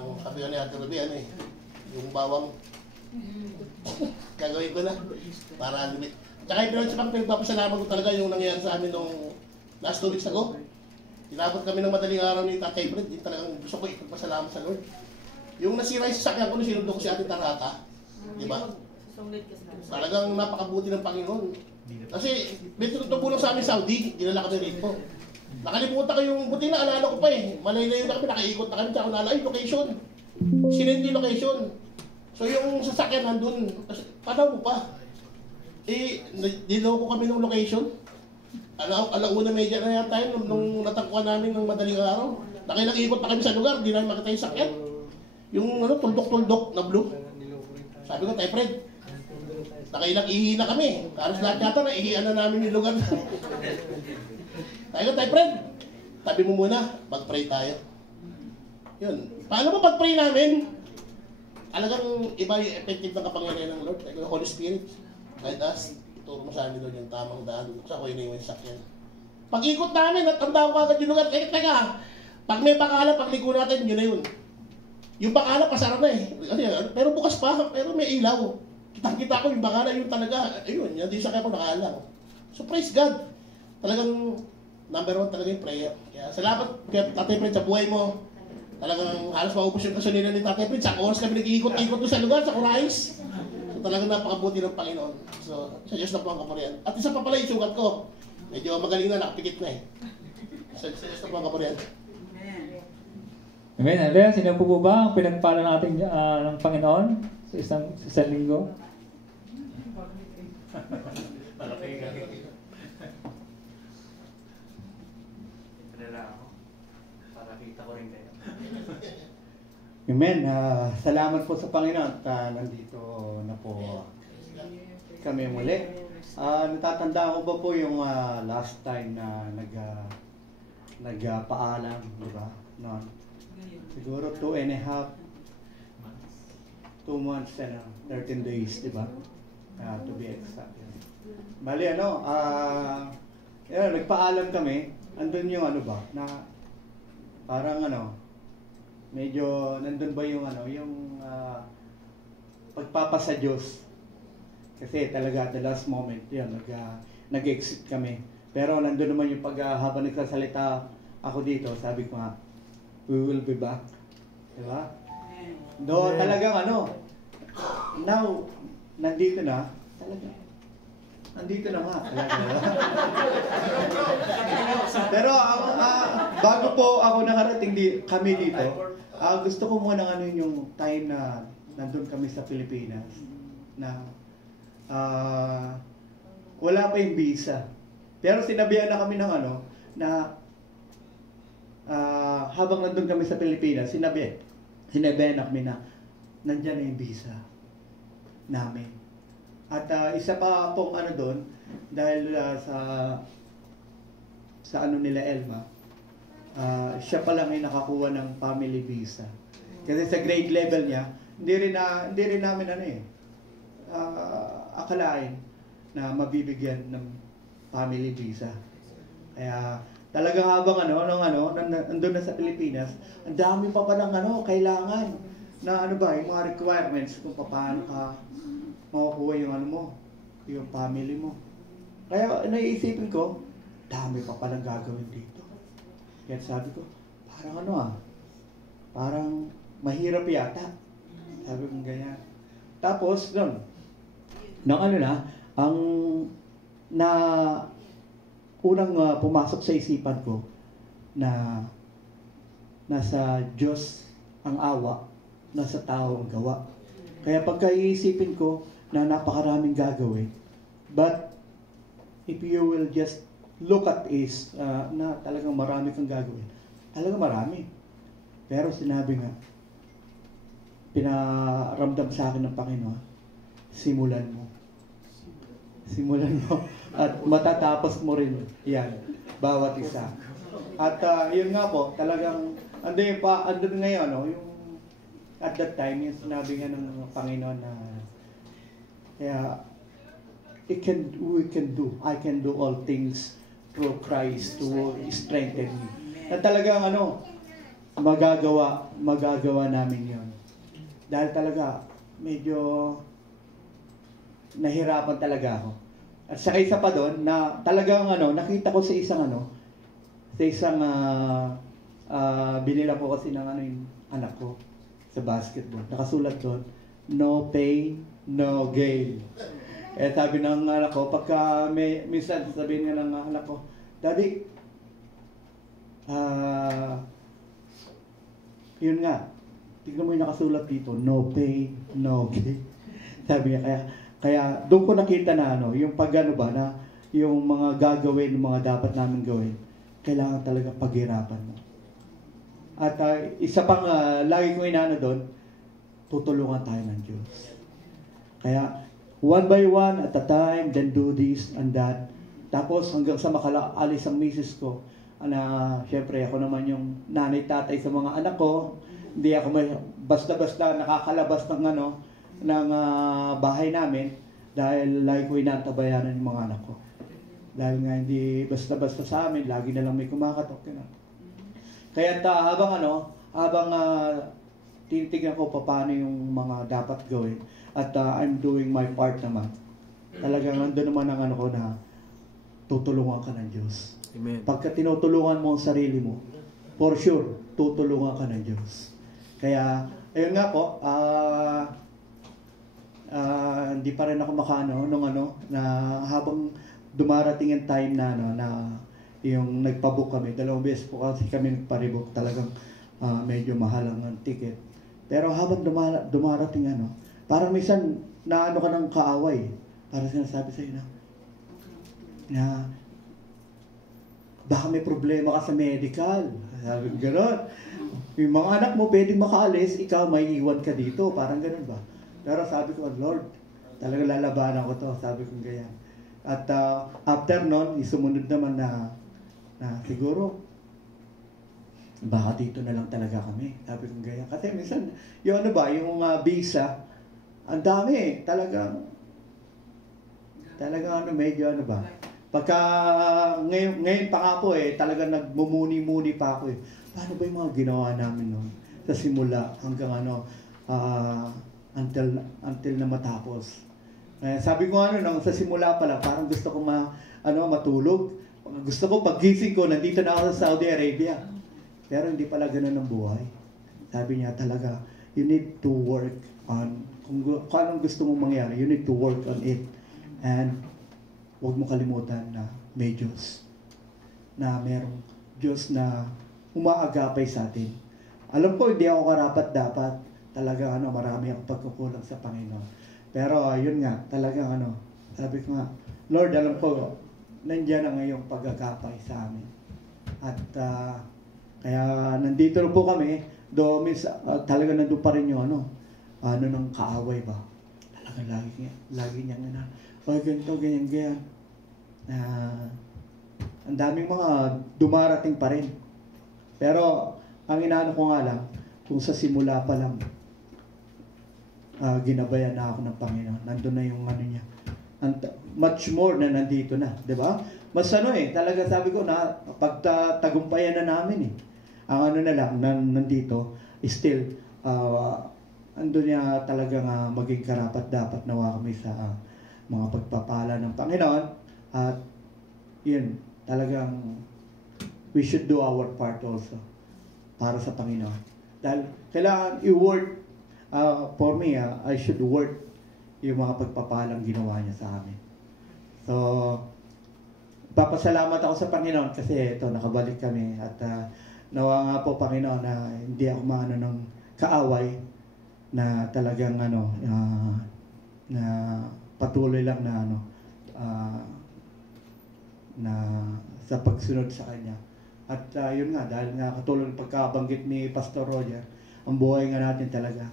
Ang sabi ni Ate Ruby, ano eh, yung bawang. Gagawin ko na. Para limit. Tsaka yung pinagpapasalamat ko talaga yung nangyayari sa amin nung last 2 weeks ago. Tinabot kami ng madaling araw ni Tatay Fred. Yung talagang gusto ko ipagpasalamat sa Lord. Yung nasira yung sasakyan ko, sinundo ko si Ate Tarata. Di ba? Talagang napakabuti ng Panginoon. Kasi may tumulong sa amin Saudi, dinala kami rito. Nakalimutan ko yung buti na alala ko pa eh. Malay-layo na kami, nakaikot na kami, tsaka nalala yung location. Sinend yung location. So yung sasakyan nandun, panaw mo pa. Eh, niloko kami ng location. Alauna medya na yata yun nung natagpuan namin ng madaling araw. Nakilang ikot na kami sa lugar, di namin makita yung sakyan. Yung ano, tuldok-tuldok na blue. Sabi ko, Tay Fred, nakailang ihi na kami. Karos lahat yata na ihian na namin yung lugar. Sabi ko, Tay Fred, tabi mo muna, mag-pray tayo. Yun. Paano ba pag-pray namin? Talagang iba yung effective ng kapangyarihan ng Lord. Like Holy Spirit, guide us. Ituro mo sa amin doon yung tamang daan. Sa ako yun yung sakyan. Pag-ikot namin, natanda ko agad yung lugar. Teka, pag may bakala, pag-liko natin, yun na yun. Yung bakala, pasara na eh. Pero bukas pa, pero may ilaw. Kitang-kita ko yung bakala, yun talaga. Ayun, yan din sakyan ko nakaalang. So praise God. Talagang number 1 talaga yung prayer. Kaya salamat kay Tatay Fred sa buhay mo. Talagang halos maubos yung gasolina ni Tatay Fred. Sa oras kami nag-iikot-ikot doon sa lugar, sa Corais. So talagang napakabuti ng Panginoon. So sa Diyos na po ang kapurihan. At isa pa pala yung sugat ko. Medyo magaling na, nakapikit na eh. Sa Diyos na po ang kapurihan. Amen. Andrea, sino po ba ang pinagpala natin ng Panginoon sa isang linggo? Amen. Salamat po sa Panginoon at nandito na po kami muli. Natatanda ko ba po yung last time na nagpaalam, di ba? No? Siguro 2.5 months and 13 days, di ba? To be exact. Bali, nagpaalam kami. Andun yung ano ba, na parang medyo nandun ba yung yung pagpapasa Diyos. Kasi talaga at the last moment, yun, nag-exit kami. Pero nandun naman yung habang nagsasalita ako dito, sabi ko nga, we will be back. Diba? Do talagang now, nandito na, talaga. Nandito na nga. Pero bago po ako nakarating kami dito, gusto ko muna yung time na nandun kami sa Pilipinas na wala pa yung visa. Pero sinabihan na kami ng na habang nandun kami sa Pilipinas, sinabihan na kami na nandyan na yung visa namin. At isa pa pong doon, dahil sa nila Elma, siya pa lang ay nakakuha ng family visa. Kasi sa grade level niya, hindi rin namin akalain na mabibigyan ng family visa. Kaya talagang habang nandun na sa Pilipinas, ang dami pa palang kailangan na yung mga requirements kung paano ka makukuha yung family mo. Kaya naiisipin ko, dami pa palang gagawin dito. Kaya sabi ko, parang mahirap yata. Sabi ko ganyan. Tapos, ang unang pumasok sa isipan ko na nasa Diyos ang awa, nasa tao ang gawa. Kaya pagka-iisipin ko na napakaraming gagawin, but if you will just look at is na talagang marami kang gagawin, talagang marami. Pero sinabi nga, pinaramdam sa akin ng Panginoon, simulan mo at matatapos mo rin yan, bawat isa. At yun nga po, talagang andun ngayon, yung at that time, yung sinabi nga ng Panginoon na kaya I can do all things through Christ who strengthen me. Na talagang magagawa namin yon. Dahil talaga, medyo nahirapan talaga ako. At saka isa pa doon, na talagang nakita ko sa isang binila ko kasi ng yung anak ko sa basketball. Nakasulat doon, no pain, no gain. Eh sabi ng anak ko, pagka minsan sabihin nga ng anak ko, Daddy, yun nga, tignan mo yung nakasulat dito, no pain, no gain. Sabi niya, kaya doon ko nakita na yung na yung mga gagawin, yung mga dapat namin gawin, kailangan talaga paghirapan mo. At isa pang lagi ko doon, tutulungan tayo ng Diyos. Kaya, one by one at a time, then do this and that. Tapos hanggang sa makaalis ang misis ko, syempre ako naman yung nanay tatay sa mga anak ko. Hindi ako basta-basta nakakalabas ng bahay namin dahil lagi ko inantabayanan yung mga anak ko. Dahil nga hindi basta-basta sa amin, lagi na lang may kumakatok. Kaya habang tinitignan ko paano yung mga dapat gawin at I'm doing my part naman. Talagang nandun naman ang ko na tutulungan ka ng Diyos. Amen. Pagka tinutulungan mo ang sarili mo, for sure, tutulungan ka ng Diyos. Kaya, ayun nga po, hindi pa rin ako na habang dumarating yung time na yung nagpabook kami, 2 beses po kasi kami nagparebook, talagang medyo mahal ang ticket. Pero habang dumarating parang minsan ka ng kaaway. Parang sinasabi sa'yo na baka may problema ka sa medical. Sabi ko gano'n. Yung mga anak mo pwedeng makaalis, ikaw may iwan ka dito. Parang gano'n ba? Pero sabi ko, Lord, talaga lalabanan ko to. Sabi ko ganyan. At after nun, isumunod naman na siguro, baka dito na lang talaga kami. Sabi ko ganyan. Kasi minsan, yung yung visa, ang dami talagang medyo pagka ngayon pa nga po talagang nagmumuni-muni pa ako paano ba yung mga ginawa namin noon sa simula hanggang until na matapos. Sabi ko sa simula pa lang parang gusto ko matulog. Gusto ko paggising ko nandito na ako sa Saudi Arabia. Pero hindi pala ganoon ang buhay. Sabi niya talaga, you need to work on kung anong gusto mong mangyari, you need to work on it. And huwag mo kalimutan na may Diyos. Na merong Diyos na umaagapay sa atin. Alam ko, hindi ako karapat-dapat. Talaga, marami akong pagkukulang sa Panginoon. Pero, yun nga, talagang sabi ko nga, Lord, alam ko, nandiyan na ngayong pag-agapay sa amin. At, kaya, nandito na po kami, talaga nandun pa rin yung ng kaaway ba? Talaga lagi niya ganito, ganyan. Ang daming mga dumarating pa rin. Pero, ang inaano ko nga lang, kung sa simula pa lang, ginabayan na ako ng Panginoon. Nandun na yung niya. Much more na nandito na. Diba? Mas talaga sabi ko na, pagtagumpayan na namin Ang na lang, nandito, still, andun niya talagang maging karapat-dapat nawa kami sa mga pagpapala ng Panginoon. At yun, talagang we should do our part also para sa Panginoon. Dahil kailangan i-work, for me, I should work yung mga pagpapalang ginawa niya sa amin. So, papasalamat ako sa Panginoon kasi ito, nakabalik kami. At nawa nga po, Panginoon, na hindi ako maano ng kaaway na talagang na patuloy lang na sa pagsunod sa Kanya. At yun nga, dahil nga katulad ng pagkabanggit ni Pastor Roger, ang buhay nga natin talaga,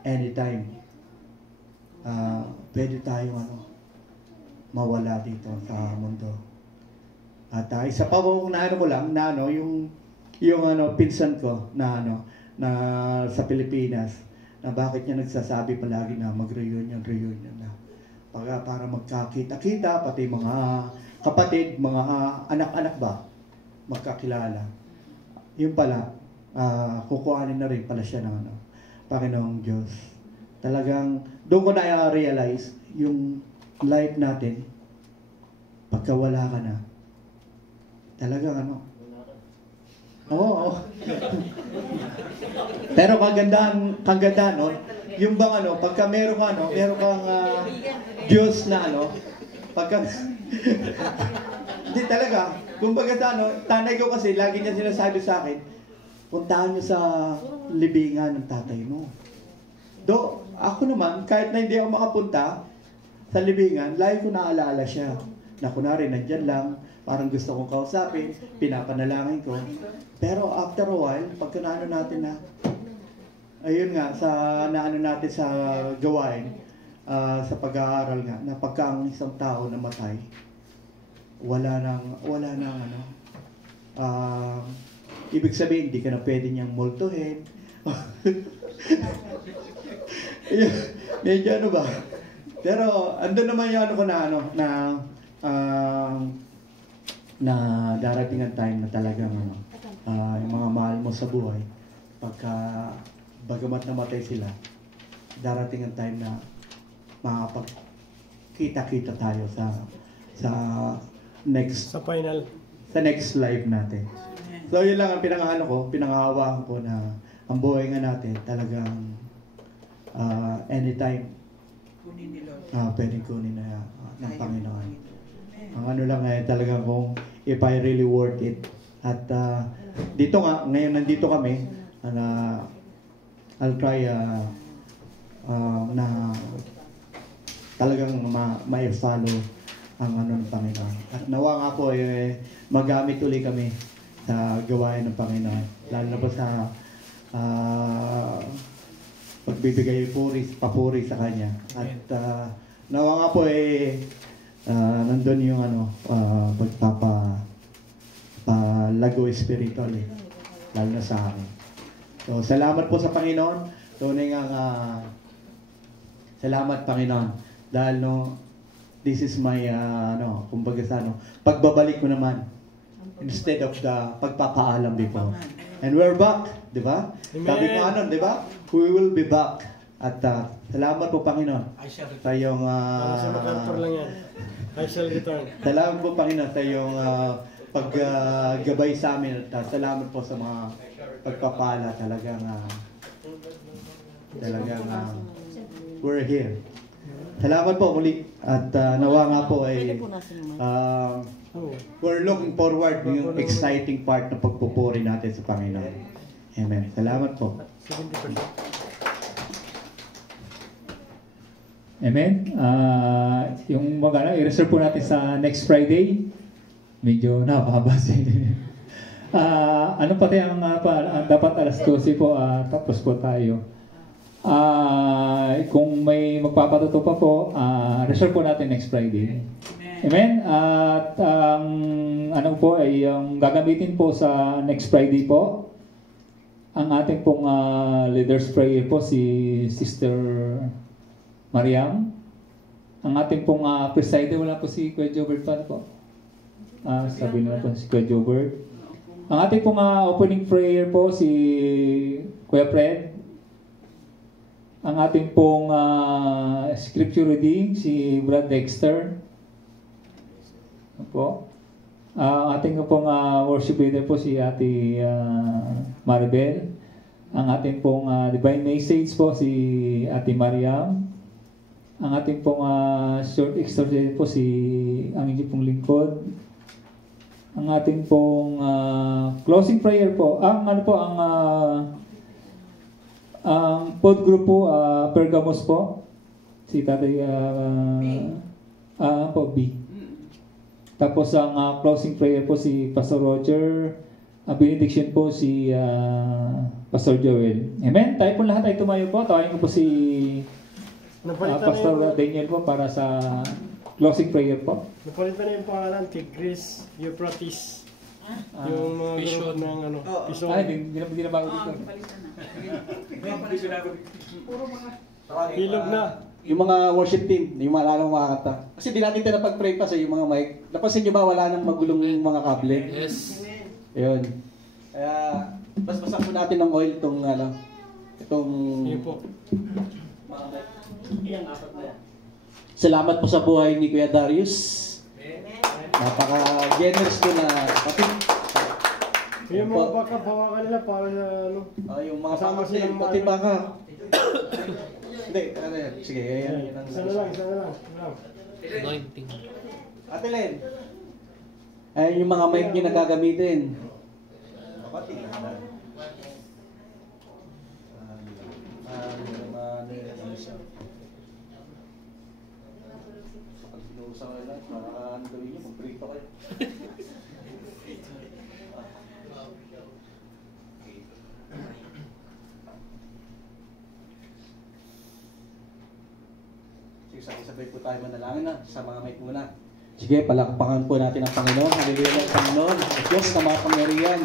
anytime, pwede tayong mawala dito sa mundo. At isa pa po ko lang, na yung pinsan ko, na sa Pilipinas, na bakit niya nagsasabi palagi na mag-reunion na para magkakita-kita, pati mga kapatid, mga anak-anak ba, magkakilala. Yun pala, kukuhanin na rin pala siya ng Panginoong Diyos. Talagang doon ko na-realize yung life natin, pagka wala ka na, talagang Oo. Pero kagandahan no, yung bang pagka meron kang Diyos na pagka hindi talaga, kumbaga tanay ko kasi lagi niya sinasabi sa akin, puntahan niyo sa libingan ng tatay mo. Ako naman, kahit na hindi ako makapunta sa libingan, lagi ko naalala siya. Na kunwari, nandyan lang, parang gusto kong kausapin, pinapanalangin ko. Pero after a while, pagka natin ayun nga, naano natin sa gawain, sa pag-aaral nga, na pagka ang isang tao namatay, wala nang ibig sabihin, hindi ka na pwede niyang multuhin. Medyo ba? Pero, andun naman yung na darating ang time na talagang yung mga mahal mo sa buhay, bagamat namatay sila, darating ang time na makapagkita-kita tayo sa next life natin. So yun lang ang pinangahawakan ko na ang buhay nga natin talagang anytime pwedeng kunin na ng Panginoon. Ang lang talagang kung if I really worth it. At dito nga, ngayon nandito kami, I'll try na talagang ma-follow ang ng Panginoon. At nawa nga po, magamit ulit kami sa gawain ng Panginoon. Lalo na po sa pagbibigay papuri sa Kanya. At nawa nga po nandun yung pagpapalago spiritual lalo na sa akin. So, salamat po sa Panginoon. Tunay nga salamat Panginoon. Dahil this is my kumbaga pagbabalik ko naman instead of the pagpapaalam before. And we're back, di ba? Sabi ko di ba? We will be back. At salamat po Panginoon sa iyong I shall return. Salamat po Panginoon sa iyong paggabay sa amin at salamat po sa mga pagpapala talagang we're here. Salamat po muli at nawa nga po we're looking forward yung exciting part ng pagpupuri natin sa Panginoon. Amen. Salamat po. 70%. Amen. Yung i-reserve po natin sa next Friday. Medyo napakahaba sa inyo. Ano pati ang dapat alas 12 po, tapos po tayo. Kung may magpapatuto pa po, reserve po natin next Friday. Amen. At ano po ay yung gagamitin po sa next Friday po, ang ating pong leader's prayer po si Sister Mariam. Ang ating pong presider, wala po si Kuya Jobert pa po. Sabi nila po si Kuya Jobert. Ang ating pong opening prayer po si Kuya Fred. Ang ating pong scripture reading si Brad Dexter. Po. Ang ating pong worship leader po si Ate Maribel. Ang ating pong divine message po si Ate Mariam. Ang ating pong short extraordinary po si ang inyong pong lingkod. Ang ating pong closing prayer po, ang pod group po, Pergamos po, si Tatay B. Tapos ang closing prayer po si Pastor Roger, benediction po si Pastor Joel. Amen? Tayo po lahat ay tumayo po. Tawagin ko po si Pastor Daniel po para sa closing prayer po. Napalitan na yung pangalan kay Grace Euphrates. Yung mga group ng Pison. Hindi na bago dito. Hilog na. Yung mga worship team, yung mga lalong makakanta. Kasi di natin tayo napag-pray pa sa yung mga mic. Napansin nyo ba wala nang magulong yung mga kable? Yes. Ayun. Kaya Basbasan po natin ng oil itong Sige po. Salamat po sa buhay ni Kuya Darius. Napaka-generous ko na kapatid. Yung mga baka, bawakan nila para sa ano. Yung mga Kasama pamangkin, silang pati mga- baka. Hindi, ano yan? Sige, yan. Isa na lang. Anointing. Ate Len. Ayun yung mga mic nyo na gagamitin. Kapatid. Kapag sinuusan ko lang, ano gawin nyo? Mag-break pa kayo. Sige, sabay po tayo manalangin na sa mga mic muna. Sige, palakpakan po natin ang Panginoon. Hallelujah, Panginoon. At Diyos na mga pangyarihan.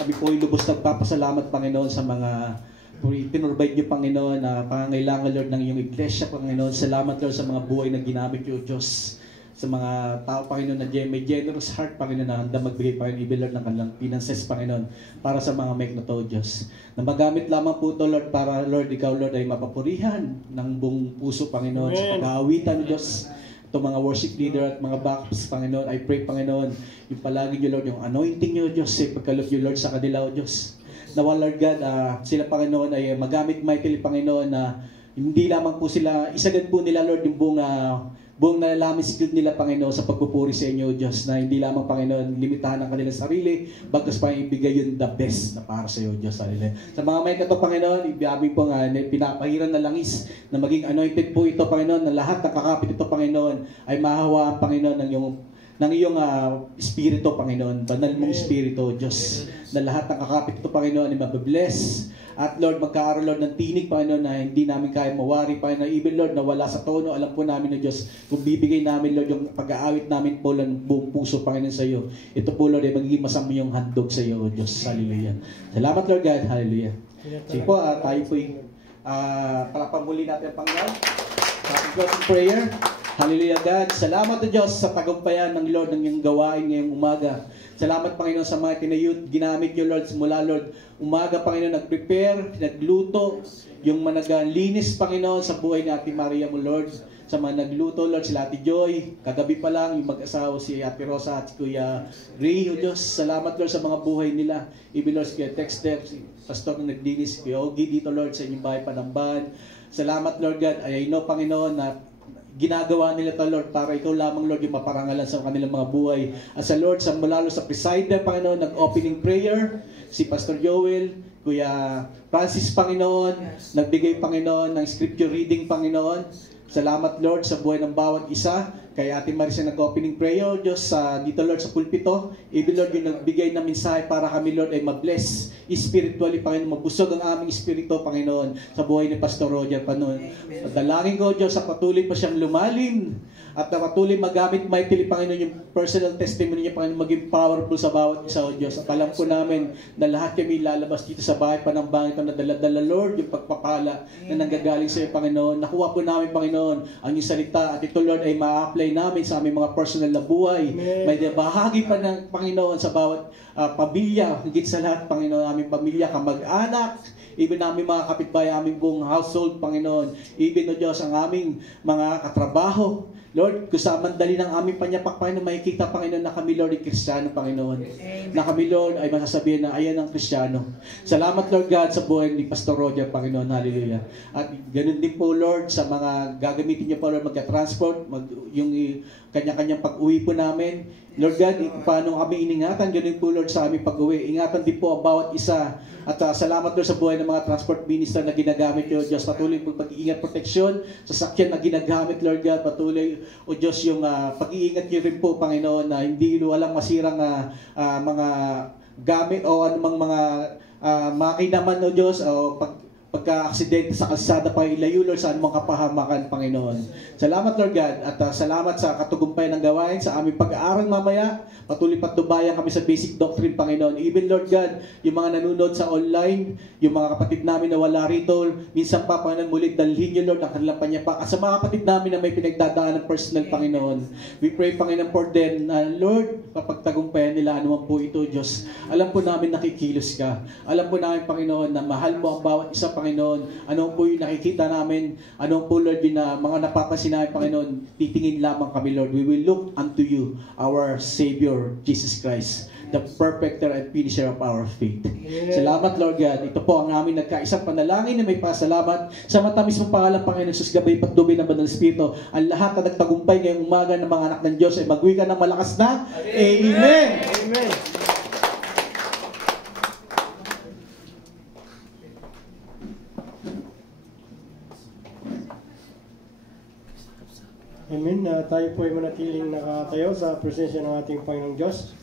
Kami po ay lubos nagpapasalamat, Panginoon, sa mga pinrovide niyo, Panginoon, na pangangailangan, Lord, ng iyong iglesia, Panginoon. Salamat, Lord, sa mga buhay na ginamit niyo, Diyos. Sa mga tao, Panginoon, na may generous heart, Panginoon, na handa magbigay, Panginoon, even, Lord, ng kanilang finances, Panginoon, para sa mga mic na to, Diyos. Na magamit lamang po ito, Lord, para, Lord, ikaw, Lord, ay mapapurihan ng buong puso, Panginoon, sa pag-aawitan, Diyos. Itong mga worship leader at mga backups, Panginoon, I pray, Panginoon, yung palagi niyo, Lord, yung anointing niyo, Diyos, pagkaloob niyo, Lord, sa kanila, O Diyos. Nawa, Lord God, sila, Panginoon, ay magamit mightily, Panginoon, na hindi lamang po sila, isagad po nila, Lord, yung buong nalalaman skill nila, Panginoon, sa pagpupuri sa inyo, Diyos, na hindi lamang, Panginoon, limitahan ang kanilang sarili, bagkas pa ibigay yun the best na para sa iyo, Diyos. Hallelujah. Sa mga may kato, Panginoon, ibigay po nga, pinapahiran na langis, na maging anointed po ito, Panginoon, na lahat ng kakapit ito, Panginoon, ay mahawaan, Panginoon, ng iyong espiritu, Panginoon, banal mong espiritu, Diyos, na lahat ng kakapit ito, Panginoon, ay mababless. At Lord, magkaaroon, Lord, ng tinig, Panginoon, na hindi namin kaya mawari, Panginoon. Even, Lord, na wala sa tono, alam po namin, na Diyos, kung bibigay namin, Lord, yung pag-aawit namin po, Lord, buong puso, Panginoon, sa iyo. Ito po, Lord, ay magiging masama yung handog sa iyo, Diyos. Hallelujah. Salamat, Lord God. Hallelujah. Sige po, tayo po palakpan muli natin ang Panginoon. Closing prayer. Hallelujah, God. Salamat, Diyos, sa tagumpayan ng Lord ng iyong gawain ngayong umaga. Salamat, Panginoon, sa mga tinayot, ginamit niyo, Lord, simula, Lord, umaga, Panginoon, nag-prepare, nagluto, yung managlinis, Panginoon, sa buhay ni Ate Maria mo, Lord, sa mga nagluto, Lord, sila Ate Joy, kagabi pa lang, yung mag-asawa si Ate Rosa at si Kuya Ray, O Diyos, salamat, Lord, sa mga buhay nila, even, Lord, si Kuya Texter, si Pastor na naglinis, si Kuya Ogie, dito, Lord, sa inyong bahay Panamban. Salamat, Lord God, I know, Panginoon, na ginagawa nila ito, Lord, para ikaw lamang, Lord, yung maparangalan sa kanilang mga buhay. At sa Lord, sa mulalo sa presider, Panginoon, nag-opening prayer, si Pastor Joel, Kuya Francis, Panginoon, nagbigay, Panginoon, ng scripture reading, Panginoon. Salamat, Lord, sa buhay ng bawat isa. Kay Ate Marisa nag-opening prayer, Diyos, dito, Lord, sa pulpito. Even, Lord, yung nagbigay ng mensahe para kami, Lord, ay mabless spiritually, Panginoon. Mabusog ang aming espiritu, Panginoon, sa buhay ni Pastor Roger, Panginoon. Dalangin ko, Diyos, sa patuloy pa siyang lumalim at na patuloy magamit mightily, Panginoon, yung personal testimony niya, Panginoon, maging powerful sa bawat isa, O Diyos. At alam po namin na lahat kami lalabas dito sa bahay Panamban ito na dala-dala, Lord, yung pagpapala na nanggagaling sa iyo, Panginoon. Nakuha po namin, Panginoon, ang iyong salita at ito, Lord, ay ma-apply namin sa aming mga personal na buhay. May bahagi pa ng Panginoon sa bawat pamilya, higit sa lahat, Panginoon, aming pamilya, kamag-anak, even aming mga kapitbahay, aming buong household, Panginoon, even, O Diyos, ang aming mga katrabaho. Lord, kung sa mandali ng aming panyapak, Panginoon, makikita, Panginoon, na kami, Lord, ay Kristiyano, Panginoon. Na kami, Lord, ay masasabihin na ayan ang Kristiyano. Salamat, Lord God, sa buhay ni Pastor Roger, Panginoon. Hallelujah. At ganun din po, Lord, sa mga gagamitin niyo po, Lord, magka-transport, yung kanya-kanyang pag-uwi po namin. Lord God, paano kami iningatan, ganun po, Lord, sa aming pag-uwi. Ingatan din po ang bawat isa. At salamat, Lord, sa buhay ng mga transport minister na ginagamit, O Diyos. Patuloy po pag-iingat, proteksyon, sasakyan na ginagamit, Lord God. Patuloy, O Diyos, yung pag-iingat niyo rin po, Panginoon, na hindi walang masirang mga gamit o anumang mga makina man, O Diyos, o pagka-aksidente sa kalsada pa ilayo, Lord, sa anumang kapahamakan, Panginoon. Salamat, Lord God, at salamat sa katugumpay ng gawain sa aming pag-aaral mamaya. Patuloy patnubayan kami sa basic doctrine, Panginoon. Even, Lord God, yung mga nanonood sa online, yung mga kapatid namin na wala rito, minsan pa, Panginoon, mulit dalhin niyo, Lord, ang kanilang panyapak. At sa mga kapatid namin na may pinagdadaan ng personal, Panginoon, we pray, Panginoon, for them na, Lord, papagtagumpayan nila anuman po ito, Diyos. Alam po namin nakikilos ka. Alam po namin, Panginoon, na mahal mo ang bawat isa, Panginoon. Ano po yung nakikita namin, ano po, Lord, yung na mga napapansin namin, Panginoon, titingin lamang kami, Lord. We will look unto you, our Savior, Jesus Christ, the perfecter and finisher of our faith. Salamat, Lord God. Ito po ang aming nagkaisang panalangin na may pasalamat sa matamis mong pangalan, Panginoon Jesus, gabay patnubay ng Banal Espiritu. Ang lahat na nagtagumpay ngayong umaga ng mga anak ng Diyos ay magwigan ng malakas na Amen! Amen. Amen. Tayo po ay manatiling nakatayo sa presensya ng ating Panginoong Diyos.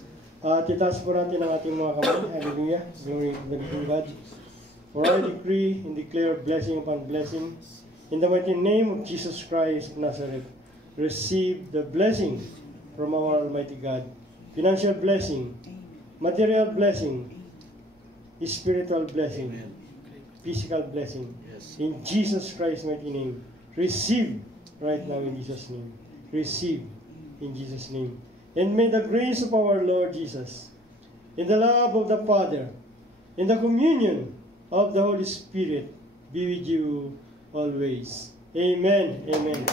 Itaas po natin ang ating mga kamay. Hallelujah. Glory to the living God. For I decree and declare blessing upon blessing. In the mighty name of Jesus Christ of Nazareth, receive the blessing from our Almighty God. Financial blessing, material blessing, spiritual blessing, physical blessing. In Jesus Christ's mighty name, receive right now in Jesus' name. Receive in Jesus' name. And may the grace of our Lord Jesus, in the love of the Father, in the communion of the Holy Spirit, be with you always. Amen. Amen.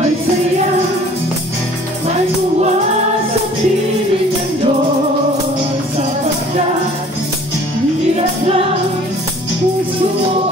May saya, may buwas sa piling ng Diyos, sapagkat hirap lang puso mo